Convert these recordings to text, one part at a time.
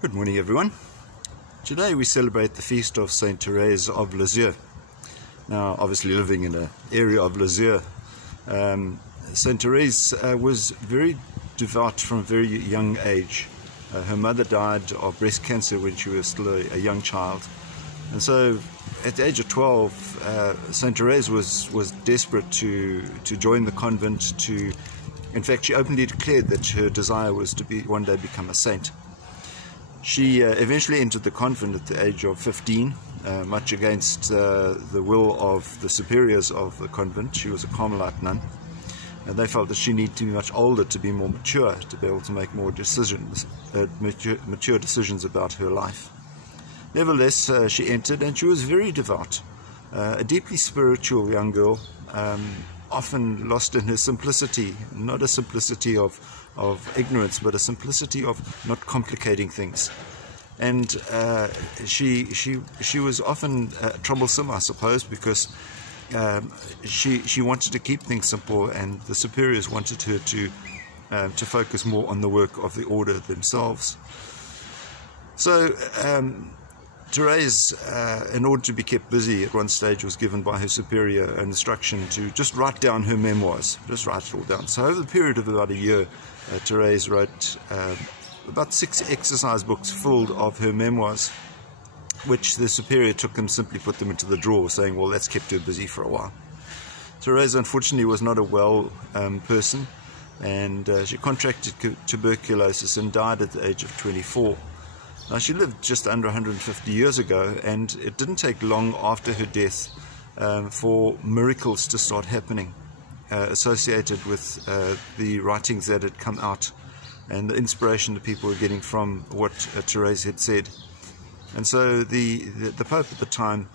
Good morning, everyone. Today we celebrate the feast of Saint Therese of Lisieux. Now, obviously living in an area of Lisieux, Saint Therese was very devout from a very young age. Her mother died of breast cancer when she was still a young child. And so at the age of 12, Saint Therese was desperate to join the convent. In fact, she openly declared that her desire was to one day become a saint. She eventually entered the convent at the age of 15, much against the will of the superiors of the convent. She was a Carmelite nun, and they felt that she needed to be much older to be more mature, to be able to make more decisions, mature decisions about her life. Nevertheless, she entered, and she was very devout, a deeply spiritual young girl, often lost in her simplicity, not a simplicity of ignorance, but a simplicity of not complicating things. And she was often troublesome, I suppose, because she wanted to keep things simple, and the superiors wanted her to focus more on the work of the order themselves. So Therese, in order to be kept busy at one stage, was given by her superior an instruction to just write down her memoirs, just write it all down. So over the period of about a year, Therese wrote about 6 exercise books full of her memoirs, which the superior took and simply put them into the drawer, saying, well, that's kept her busy for a while. Therese, unfortunately, was not a well person, and she contracted tuberculosis and died at the age of 24. Now, she lived just under 150 years ago, and it didn't take long after her death for miracles to start happening associated with the writings that had come out and the inspiration that people were getting from what Therese had said. And so the Pope at the time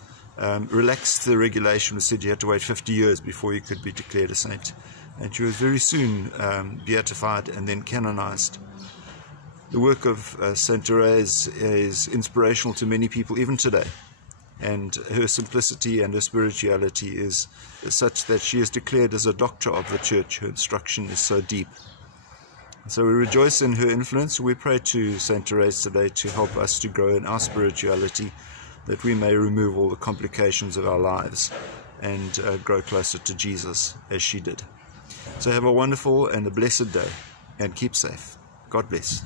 relaxed the regulation and said you had to wait 50 years before you could be declared a saint. And she was very soon beatified and then canonized. The work of Saint Therese is inspirational to many people even today, and her simplicity and her spirituality is such that she is declared as a doctor of the Church. Her instruction is so deep. So we rejoice in her influence. We pray to Saint Therese today to help us to grow in our spirituality, that we may remove all the complications of our lives and grow closer to Jesus as she did. So have a wonderful and a blessed day, and keep safe. God bless.